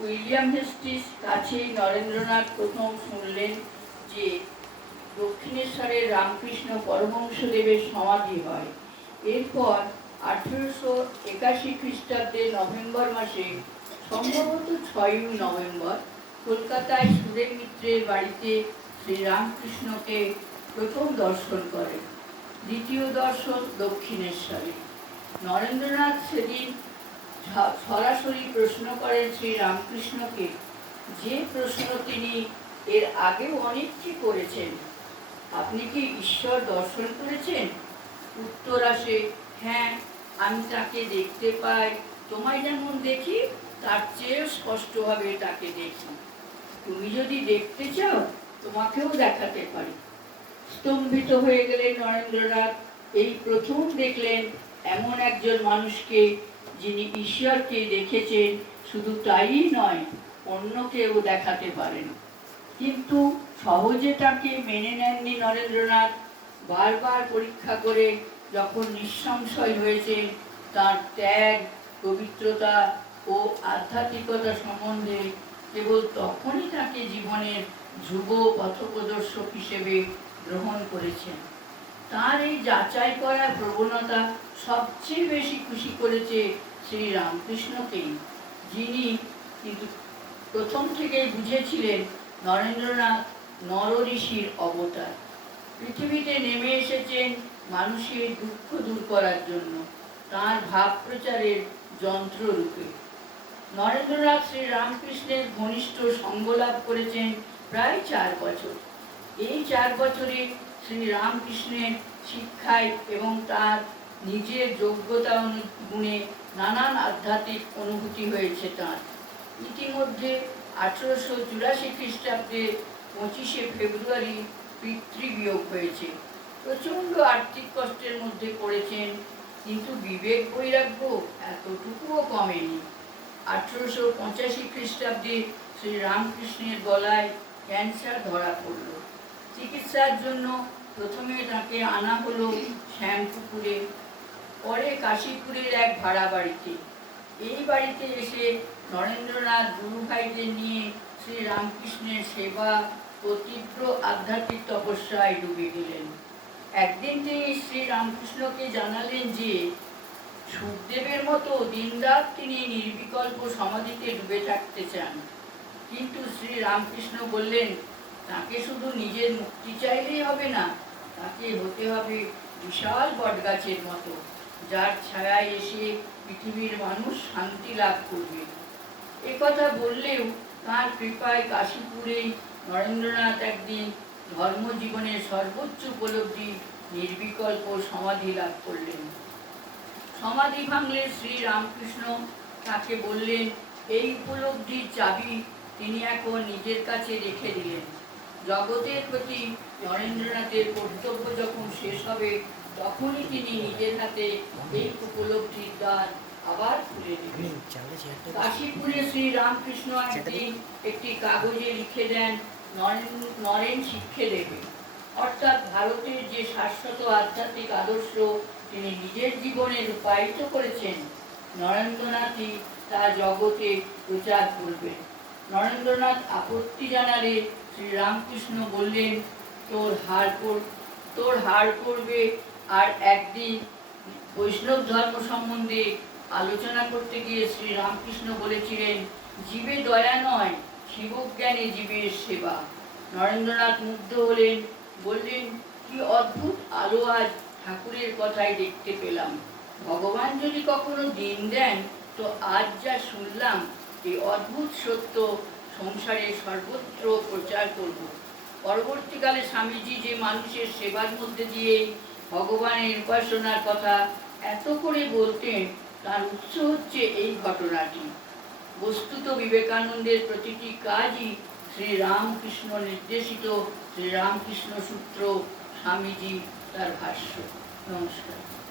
William হেস্টিস কাছেই নরেন্দ্রনাথ প্রথম শুনলেন যে দক্ষিণেশ্বরের রামকৃষ্ণ পরমহংসদেবের সমাধি হয়। এরপর আঠেরোশো একাশি খ্রিস্টাব্দে নভেম্বর মাসে, সম্ভবত ছয়ই নভেম্বর, কলকাতায় সুরেন মিত্রের বাড়িতে শ্রী রামকৃষ্ণকে প্রথম দর্শন করেন দ্বিতীয় দর্শন দক্ষিণেশ্বরে। নরেন্দ্রনাথ সেদিন সরাসরি প্রশ্ন করেন শ্রী রামকৃষ্ণকে, যে প্রশ্ন তিনি এর আগেও অনেককে করেছেন, আপনি কি ঈশ্বর দর্শন করেছেন? উত্তর আসে হ্যাঁ আমি তাকে দেখতে পাই। তোমায় যেমন দেখি, তার চেয়েও স্পষ্টভাবে তাকে দেখি। তুমি যদি দেখতে চাও, তোমাকেও দেখাতে পারি। স্তম্ভিত হয়ে গেলেন নরেন্দ্রনাথ। এই প্রথম দেখলেন এমন একজন মানুষকে যিনি ঈশ্বরকে দেখেছেন, শুধু তাই নয়, অন্যকেও দেখাতে পারেন। কিন্তু সহজে তাকে মেনে নেননি নরেন্দ্রনাথ। বারবার পরীক্ষা করে যখন নিঃসংশয় হয়েছে, তার ত্যাগ, পবিত্রতা ও আধ্যাত্মিকতা সম্বন্ধে কেবল তখনই তাকে জীবনের ধ্রুব পথপ্রদর্শক হিসেবে গ্রহণ করেছেন। তার এই যাচাই করার প্রবণতা সবচেয়ে বেশি খুশি করেছে শ্রী রামকৃষ্ণকেই যিনি প্রথম থেকেই বুঝেছিলেন নরেন্দ্রনাথ নরঋষির অবতার। পৃথিবীতে নেমে এসেছেন মানুষের দুঃখ দূর করার জন্য, তার ভাব প্রচারের যন্ত্ররূপে। নরেন্দ্রনাথ শ্রী রামকৃষ্ণের ঘনিষ্ঠ সঙ্গ লাভ করেছেন প্রায় চার বছর। এই চার বছরে শ্রী রামকৃষ্ণের শিক্ষায় এবং তার নিজের যোগ্যতা গুণে নানান আধ্যাত্মিক অনুভূতি হয়েছে তার। ইতিমধ্যে আঠেরোশো চুরাশি খ্রিস্টাব্দে পঁচিশে ফেব্রুয়ারি পিতৃবিয়োগ হয়েছে। প্রচণ্ড আর্থিক কষ্টের মধ্যে পড়েছেন, কিন্তু বিবেক বৈরাগ্য এতটুকুও কমেনি। আঠেরোশো পঁচাশি খ্রিস্টাব্দে শ্রী রামকৃষ্ণের গলায় ক্যান্সার ধরা পড়ল। চিকিৎসার জন্য প্রথমে তাকে আনা হলো শ্যামপুকুরে। পরে কাশীপুরের এক ভাড়া বাড়িতে। এই বাড়িতে এসে নরেন্দ্রনাথ গুরুভাইদের নিয়ে শ্রী রামকৃষ্ণের সেবা ও তীব্র আধ্যাত্মিক তপস্যায় ডুবে গেলেন। একদিন তিনি শ্রী রামকৃষ্ণকে জানালেন যে, সুখদেবের মতো দিনরাত তিনি নির্বিকল্প সমাধিতে ডুবে থাকতে চান। কিন্তু শ্রী রামকৃষ্ণ বললেন, তাকে শুধু নিজের মুক্তি চাইলেই হবে না, তাকে হতে হবে বিশাল বটগাছের মতো। যার ছায়ায় এসে পৃথিবীর মানুষ শান্তি লাভ করবে। একথা বললেও তার কৃপায় কাশীপুরেই নরেন্দ্রনাথ একদিন ধর্মজীবনের সর্বোচ্চ উপলব্ধি, নির্বিকল্প সমাধি লাভ করলেন। সমাধি ভাঙলে শ্রী রামকৃষ্ণ তাকে বললেন, এই উপলব্ধির চাবি তিনি এখন নিজের কাছে রেখে দিলেন। জগতের প্রতি নরেন্দ্রনাথের কর্তব্য যখন শেষ হবে তখনই তিনি নিজের হাতে এই উপলব্ধির দ্বার আবার খুলে দেবেন। কাশীপুরে শ্রী রামকৃষ্ণ একদিন একটি কাগজে লিখে দেন নরেন নরেন শিক্ষে দেবে। অর্থাৎ ভারতের যে শাশ্বত আধ্যাত্মিক আদর্শ তিনি নিজের জীবনে রূপায়িত করেছেন নরেন্দ্রনাথই তা জগতে প্রচার করবেন। নরেন্দ্রনাথ আপত্তি জানালে শ্রী রামকৃষ্ণ বললেন, তোর হার তোর হার করবে আর একদিন বৈষ্ণব ধর্ম সম্বন্ধে আলোচনা করতে গিয়ে শ্রী রামকৃষ্ণ বলেছিলেন, জীবে দয়া নয়, শিবজ্ঞানে জীবের সেবা। নরেন্দ্রনাথ মুগ্ধ হলেন, বললেন, কি অদ্ভুত আলো আজ ঠাকুরের কথাই দেখতে পেলাম। ভগবান যদি কখনো দিন দেন, তো আজ যা শুনলাম এই অদ্ভুত সত্য সংসারে সর্বত্র প্রচার করব। পরবর্তীকালে স্বামীজি যে মানুষের সেবার মধ্যে দিয়ে ভগবানের উপাসনার কথা এত করে বলতেন, তার উৎস হচ্ছে এই ঘটনাটি। বস্তুত বিবেকানন্দের প্রতিটি কাজই শ্রী রামকৃষ্ণ নির্দেশিত, শ্রীরামকৃষ্ণ সূত্র, স্বামীজি তার ভাষ্য। নমস্কার।